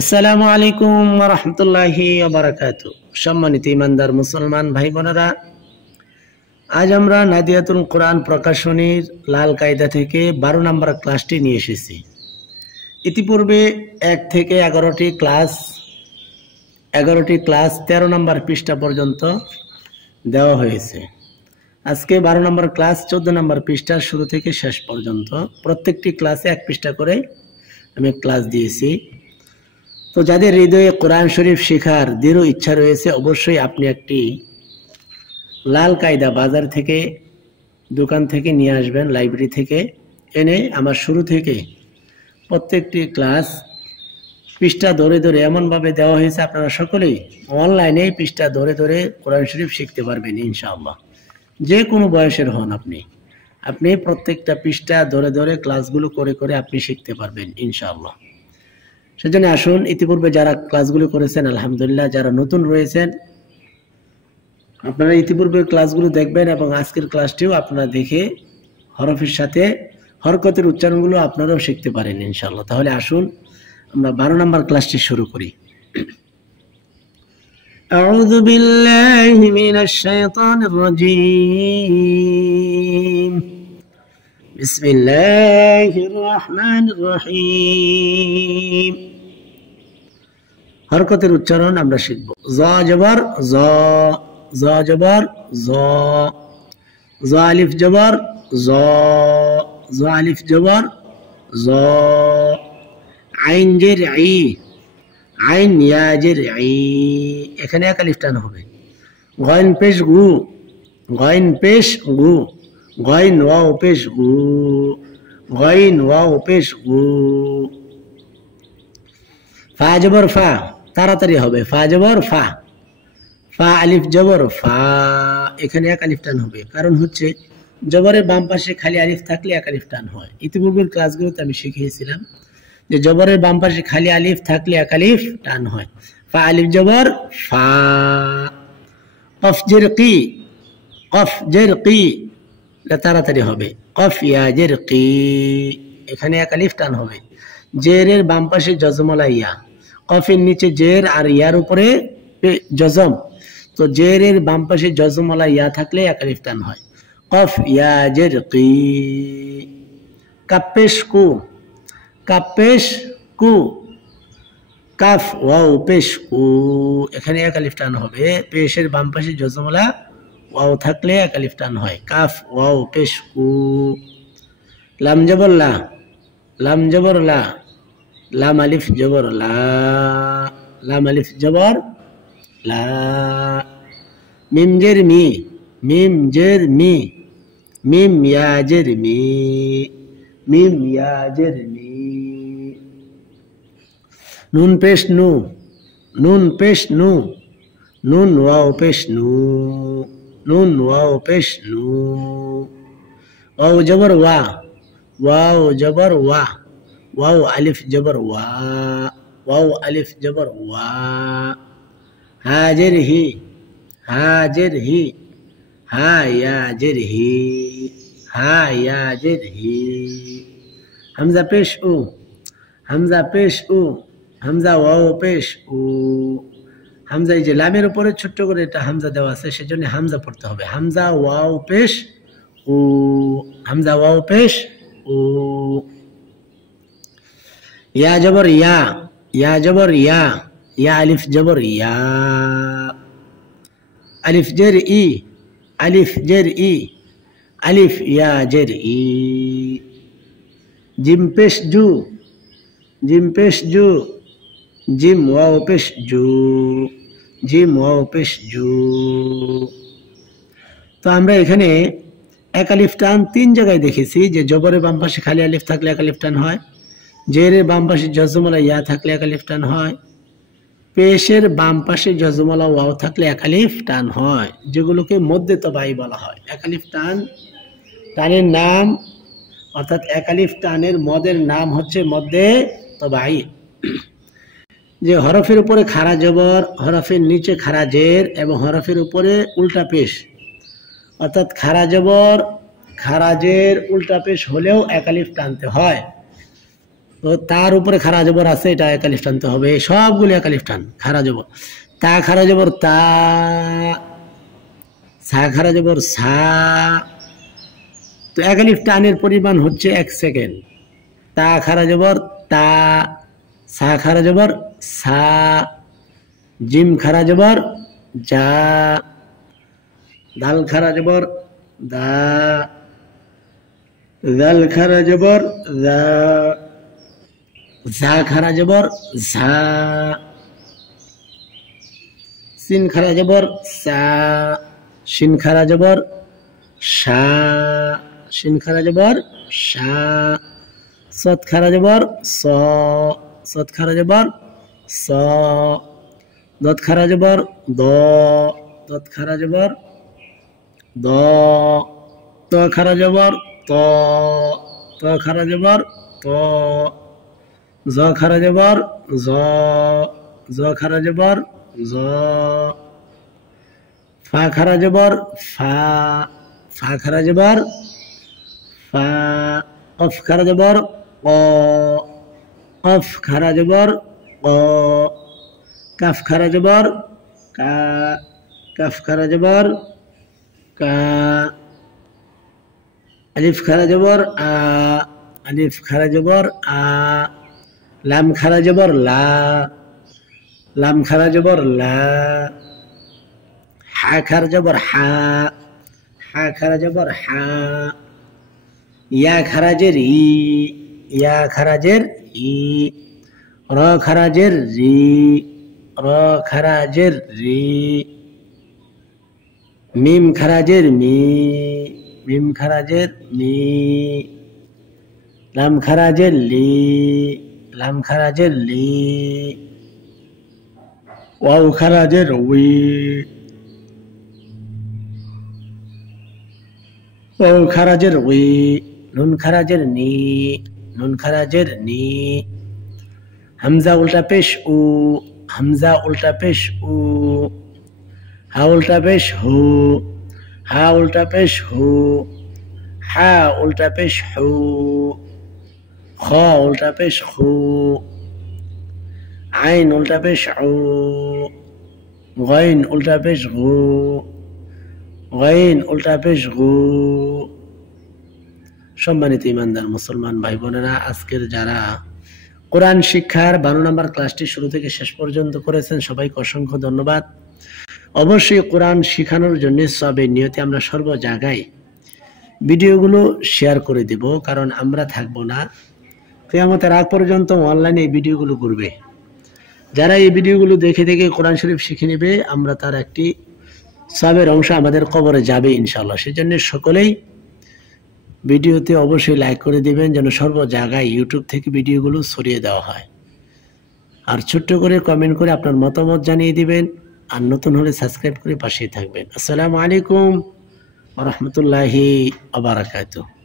আসসালামু আলাইকুম ওয়া রাহমাতুল্লাহি ওয়া বারাকাতুহু। সম্মানিত ইমানদার মুসলমান ভাই বোনেরা, আজ আমরা নাদিয়াতুল কোরআন প্রকাশনীর লাল কায়দা থেকে 12 নম্বর ক্লাসটি নিয়ে এসেছি। ইতিপূর্বে 1 থেকে 11টি ক্লাস 13 নম্বর পৃষ্ঠা পর্যন্ত দেওয়া হয়েছে। আজকে 12 নম্বর ক্লাস 14 নম্বর পৃষ্ঠার শুরু থেকে শেষ পর্যন্ত প্রত্যেকটি ক্লাসে 1 পৃষ্ঠা করে আমি ক্লাস দিয়েছি। তো যাদের হৃদয়ে কোরআন শরীফ শেখার দৃঢ় ইচ্ছা রয়েছে, অবশ্যই আপনি একটি লাল কায়দা বাজার থেকে, দোকান থেকে নিয়ে আসবেন, লাইব্রেরি থেকে এনে আমার শুরু থেকে প্রত্যেকটি ক্লাস পৃষ্ঠা ধরে ধরে এমনভাবে দেওয়া হয়েছে আপনারা সকলেই অনলাইনে পৃষ্ঠা ধরে ধরে কোরআন শরীফ শিখতে পারবেন ইনশাআল্লাহ। যে কোনো বয়সের হন আপনি প্রত্যেকটা পৃষ্ঠা ধরে ধরে ক্লাসগুলো করে করে আপনি শিখতে পারবেন ইনশাআল্লাহ। সেজন্য আসুন, ইতিপূর্বে যারা ক্লাসগুলো করেছেন আলহামদুলিল্লাহ, যারা নতুন রয়েছেন আপনারা ইতিপূর্বে ক্লাসগুলো দেখবেন এবং আজকের ক্লাসটিও আপনারা দেখে হরফের সাথে হরকতের উচ্চারণগুলো আপনারাও শিখতে পারেন ইনশাআল্লাহ। তাহলে আসুন আমরা 12 নম্বর ক্লাসটি শুরু করি। আউযু বিল্লাহি মিনাশ শাইতানির রাজীম। বিসমিল্লাহির রহমানির রহিম। হরকতের উচ্চারণ আমরা শিখব। জ জবর জ, জ জবর জ, জ আলিফ জবর জ, জ আলিফ জবর জ, আইন জের ই, আইন ইয়া জের ই, এখানে এক আলিফ টান হবে। গইন পেশ গু, গইন পেশ গু, গইন ওয়াও পেশ গু, গইন ওয়াও পেশ গু। ফা জবর ফা, তাড়াতাড়ি হবে। ফা জবর ফা, ফা আলিফ জবর ফা, এখানে এক আলিফ টান হবে। কারণ হচ্ছে জবরের বাম পাশে খালি আলিফ থাকলে এক আলিফ টান হয়। ইতিপূর্বের ক্লাসগুলোতে আমি শিখিয়েছিলাম যে জবরের বাম পাশে খালি আলিফ থাকলে এক আলিফ টান হয়। ফা আলিফ জবর ফা। কফ জের কি, কফ জের কি, তাড়াতাড়ি হবে। কফ ইয়া জের কি, এখানে এক আলিফ টান হবে। জেরের বাম পাশে জজমলা ইয়া, কফের নিচে জের আর ইয়ার উপরে জজম, তো জেরের বাম পাশে জজমলা ইয়া থাকলে এক আলিফ টান হয়। কফ ইয়া জের কি। কাপেশ কু, কাপেশ কু, কাফ ওয়াও পেশ কু, এখানে এক আলিফ টান হবে। পেশের বাম পাশে জজমলা ওয়াও থাকলে এক আলিফ টান হয়। কাফ ওয়াও পেশ কু। লাম জবর লা, লাম জবর লা, লাম আলিফ জবর লা, লাম আলিফ জবর লা। মিম জের মি, মিম জের মি, মিম ইয়া জের মি, মিম ইয়া জের মি। নুন পেশ নু, নুন পেশ নু, নুন ওয়াও পেশ নু, নুন ওয়াও পেশ নু। ওয়াও জবর ওয়া, ওয়াও জবর ওয়া, ওয়াও আলিফ জবর ওয়া, ওয়াও আলিফ জবর ওয়া। হাজের হি, হাজের হি, হা ইয়া জের হি, হা ইয়া জের হি। হামজা পেশ উ, হামজা পেশ উ, হামজা ওয়াও পেশ উ। হামজা এই যে লামের উপরে ছোট্ট করে এটা হামজা দেওয়া আছে, সেজন্য হামজা পড়তে হবে। হামজা ওয়াও পেশ উ, হামজা ওয়াও পেশ উ। ইয়া জবর ইয়া, ইয়া জবর ইয়া, ইয়া আলিফ জবর ইয়া। আলিফ জের ই, আলিফ জের ই, আলিফ ইয়া জের ই। জিম পেশ জু, জিম পেশ জু, জিম ওয়াও পেশ জু, জিম ওয়াও পেশ জু। তো আমরা এখানে এক আলিফ টান 3 জায়গায় দেখেছি, যে জবরের বাম পাশে খালি আলিফ থাকলে এক আলিফ টান হয়, জেরের বাম পাশে জজমলা ইয়া থাকলে এক আলিফ টান হয়, পেশের বাম পাশে জজমলা ওয়াও থাকলে এক আলিফ টান হয়, যেগুলোকে মধ্যে তবাই বলা হয়। এক আলিফ টান, টানের নাম অর্থাৎ এক আলিফ টানের মদের নাম হচ্ছে মধ্যে তবাই। যে হরফের উপরে খাড়া জবর, হরফের নিচে খাড়া জের এবং হরফের উপরে উল্টা পেশ, অর্থাৎ খাড়া জবর খাড়া জের উল্টা পেশ হলেও এক আলিফ টানতে হয়। তো তার উপরে খারা জবর আছে, এটা এক আলিফ টানতে হবে, সবগুলো এক আলিফ টান, খারা জবর। তা খারা জবর তা, সা খারা জবর সা। তো এক আলিফ টানের পরিমাণ হচ্ছে 1 সেকেন্ড। তা খারা জবর তা, সা খারা জবর সা, জিম খারা জবর যা, দাল খারা জবর দা, দাল খারা জবর দা, জা খারা জবর ঝা, সিন খারা জবর সা, শিন খারা জবর শা, শিন খারা জবর শা, সৎ খারা জবর স, সৎ খারা জবর স, দত খারা জবর দ, দত খারা জবর দ, ত খারা জবর ত, ত খারা জবর ত, জ খারা জবর জ, জ খারা জবর জ, ফা খারা জবর ফা, ফা খারা জবর ফা, কফ খারা জবর ক, কফ খারা জবর ক, কাফ খারা জবর কা, কাফ খারা জবর কা, আলিফ খারা জবর আ, আলিফ খারা জবর আ, লাম খারা জবর লা, লাম খারা জবর লা, হা খারা জবর হা, হা খারা জবর হা, ইয়া খারাজের ই, ইয়া খারাজের ই, র খারাজের রি, র খারাজের রি, মিম খারাজের মি, মিম খারাজের মি, লাম খারাজের লি, লাম খারাজের লি, ওয়াও খারাজের উই, ওয়াও খারাজের উই, নুন খারাজের নি, নুন খারাজের নি, হামজা উল্টা পেশ উ, হামজা উল্টা পেশ উ, হা উল্টা পেশ হু, হা উল্টা পেশ হু, হা উল্টা পেশ হু, খ উল্টা পেশ খু, আইন উল্টা পেশ উ, গাইন উল্টা পেশ গু, গাইন উল্টা পেশ গু। সম্মানিত ইমানদার মুসলমান ভাই বোনেরা, আজকের যারা কোরআন শিক্ষার 12 নম্বর ক্লাসটি শুরু থেকে শেষ পর্যন্ত করেছেন, সবাইকে অসংখ্য ধন্যবাদ। অবশ্যই কোরআন শেখানোর জন্য সবের নিয়তে আমরা সর্ব জায়গায় ভিডিওগুলো শেয়ার করে দেব, কারণ আমরা থাকবো না, কিয়ামতের আগ পর্যন্ত অনলাইনে এই ভিডিওগুলো করবে। যারা এই ভিডিওগুলো দেখে দেখে কোরআন শরীফ শিখে নেবে, আমরা তার একটি সবের অংশ আমাদের কবরে যাবে ইনশাআল্লাহ। সেজন্য সকলেই ভিডিওতে অবশ্যই লাইক করে দিবেন, যেন সর্ব জায়গায় ইউটিউব থেকে ভিডিওগুলো ছড়িয়ে দেওয়া হয়। আর ছোট্ট করে কমেন্ট করে আপনার মতামত জানিয়ে দিবেন, আর নতুন হলে সাবস্ক্রাইব করে পাশেই থাকবেন। আসসালামু আলাইকুম ওয়া রাহমাতুল্লাহি ওয়া বারাকাতুহু।